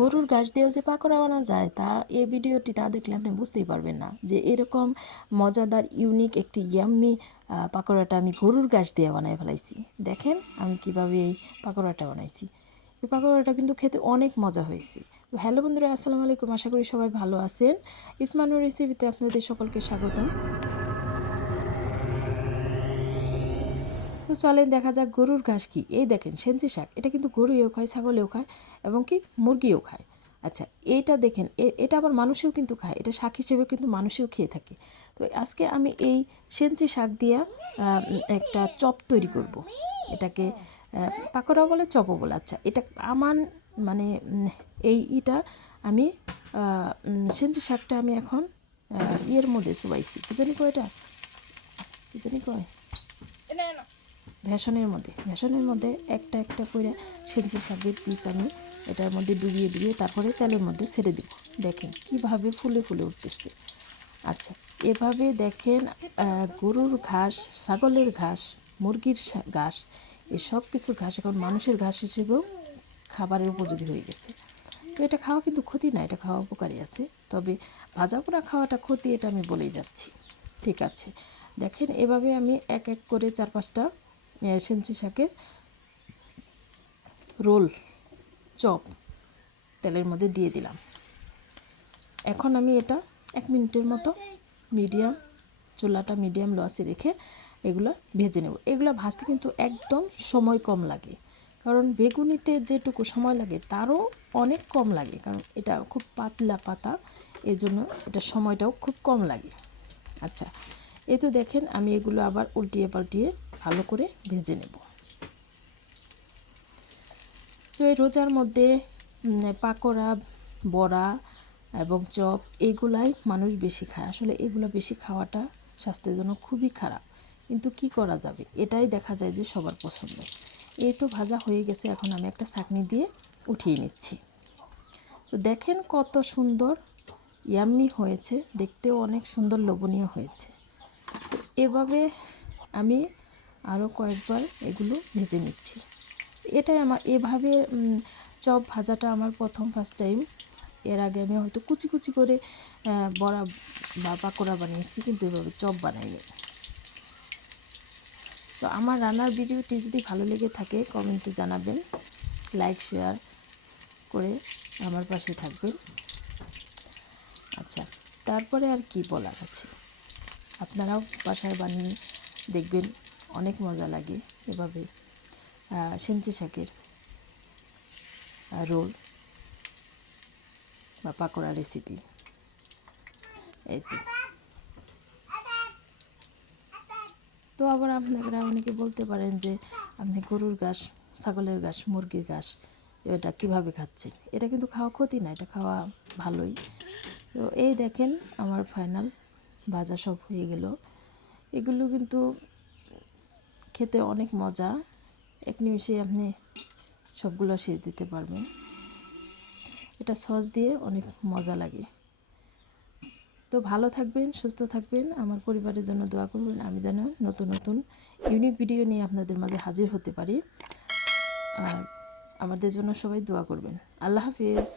গরুর ঘাস দিয়েও যে পাকোড়া বানানো যায় তা এই ভিডিওটি না দেখলে আপনি বুঝতেই পারবেন না যে এরকম মজাদার ইউনিক একটি ইয়াম্মি পাকোড়াটা আমি গরুর ঘাস দিয়ে বানাই ফেলাইছি। দেখেন আমি কিভাবে এই পাকোড়াটা বানাইছি। এই পাকোড়াটা কিন্তু খেতে অনেক মজা হয়েছে। তো হ্যালো বন্ধুরা, আসসালামু আলাইকুম, আশা করি সবাই ভালো আছেন। ইসমানুর রেসিপিতে আপনাদের সকলকে স্বাগতম। তো চলেন দেখা যাক গরুর ঘাস কি। এই দেখেন সেঞ্চি শাক, এটা কিন্তু গরুও খায়, ছাগলেও খায় এবং কি মুরগিও খায়। আচ্ছা, এইটা দেখেন, এটা আবার মানুষেও কিন্তু খায়, এটা শাক হিসেবে কিন্তু মানুষেও খেয়ে থাকে। তো আজকে আমি এই সেঞ্চি শাক দিয়া একটা চপ তৈরি করব। এটাকে পাকোড়া বলে, চপও বলে। আচ্ছা, এটা আমার মানে এইটা আমি সেঞ্চি শাকটা আমি এখন ইয়ের মধ্যে চুবাইছি, কী জানি কয়, এটা কী জানি কয়, ভেষনের মধ্যে একটা একটা করে সেঞ্চি শাকের পিস আমি এটার মধ্যে ডুবিয়ে ডুবিয়ে তারপরে তেলের মধ্যে ছেড়ে দিব। দেখেন কিভাবে ফুলে ফুলে উঠতেছে। আচ্ছা, এভাবে দেখেন গরুর ঘাস, ছাগলের ঘাস, মুরগির ঘাস, এই সব কিছু ঘাস এখন মানুষের ঘাস হিসেবেও খাবারের উপযোগী হয়ে গেছে। তো এটা খাওয়া কিন্তু ক্ষতি না, এটা খাওয়া উপকারী আছে। তবে ভাজা পোড়া খাওয়াটা ক্ষতি, এটা আমি বলেই যাচ্ছি। ঠিক আছে, দেখেন এভাবে আমি এক এক করে 4-5টা সেঞ্চি শাকের রোল, চপ তেলের মধ্যে দিয়ে দিলাম। এখন আমি এটা 1 মিনিটের মতো চুলাটা মিডিয়াম লসে রেখে এগুলো ভেজে নেব। এগুলো ভাজতে কিন্তু একদম সময় কম লাগে, কারণ বেগুনিতে যেটুকু সময় লাগে তারও অনেক কম লাগে, কারণ এটা খুব পাতলা পাতা, এই জন্য এটা সময়টাও খুব কম লাগে। আচ্ছা, এই তো দেখেন আমি এগুলো আবার উল্টিয়ে পাল্টিয়ে ভালো করে ভেজে নেব। তো এই রোজার মধ্যে পাকোড়া, বড়া এবং চপ এইগুলাই মানুষ বেশি খায়। আসলে এগুলো বেশি খাওয়াটা স্বাস্থ্যের জন্য খুবই খারাপ, কিন্তু কি করা যাবে, এটাই দেখা যায় যে সবার পছন্দ। এই তো ভাজা হয়ে গেছে, এখন আমি একটা ছাঁকনি দিয়ে উঠিয়ে নিচ্ছি। তো দেখেন কত সুন্দর ইয়াম্মি হয়েছে, দেখতেও অনেক সুন্দর লোভনীয় হয়েছে। এভাবে আমি আরও কয়েকবার এগুলো ভেজে নিচ্ছি। এটাই আমার এভাবে চপ ভাজাটা আমার ফার্স্ট টাইম। এর আগে আমি হয়তো কুচি কুচি করে বড়া বা পাকোড়া বানিয়েছি, কিন্তু এভাবে চপ বানাইনি। তো আমার রান্নার ভিডিওটি যদি ভালো লেগে থাকে কমেন্টে জানাবেন, লাইক শেয়ার করে আমার পাশে থাকবেন। আচ্ছা, তারপরে আর কি বলার আছে, আপনারাও বাসায় বানিয়ে দেখবেন, অনেক মজা লাগে এভাবে সেঞ্চি শাকের রোল বা পাকোড়া রেসিপি। এই তো আবার আপনারা অনেকে বলতে পারেন যে আপনি গরুর ঘাস, ছাগলের ঘাস, মুরগির ঘাস এটা কীভাবে খাচ্ছেন। এটা কিন্তু খাওয়া ক্ষতি না, এটা খাওয়া ভালোই। তো এই দেখেন আমার ফাইনাল ভাজা সব হয়ে গেল। এগুলো কিন্তু খেতে অনেক মজা, এক নিমিষে আপনি সবগুলো শেষ দিতে পারবেন। এটা সস দিয়ে অনেক মজা লাগে। তো ভালো থাকবেন, সুস্থ থাকবেন, আমার পরিবারের জন্য দোয়া করবেন, আমি যেন নতুন নতুন ইউনিক ভিডিও নিয়ে আপনাদের মাঝে হাজির হতে পারি। আর আমাদের জন্য সবাই দোয়া করবেন। আল্লাহ হাফিজ।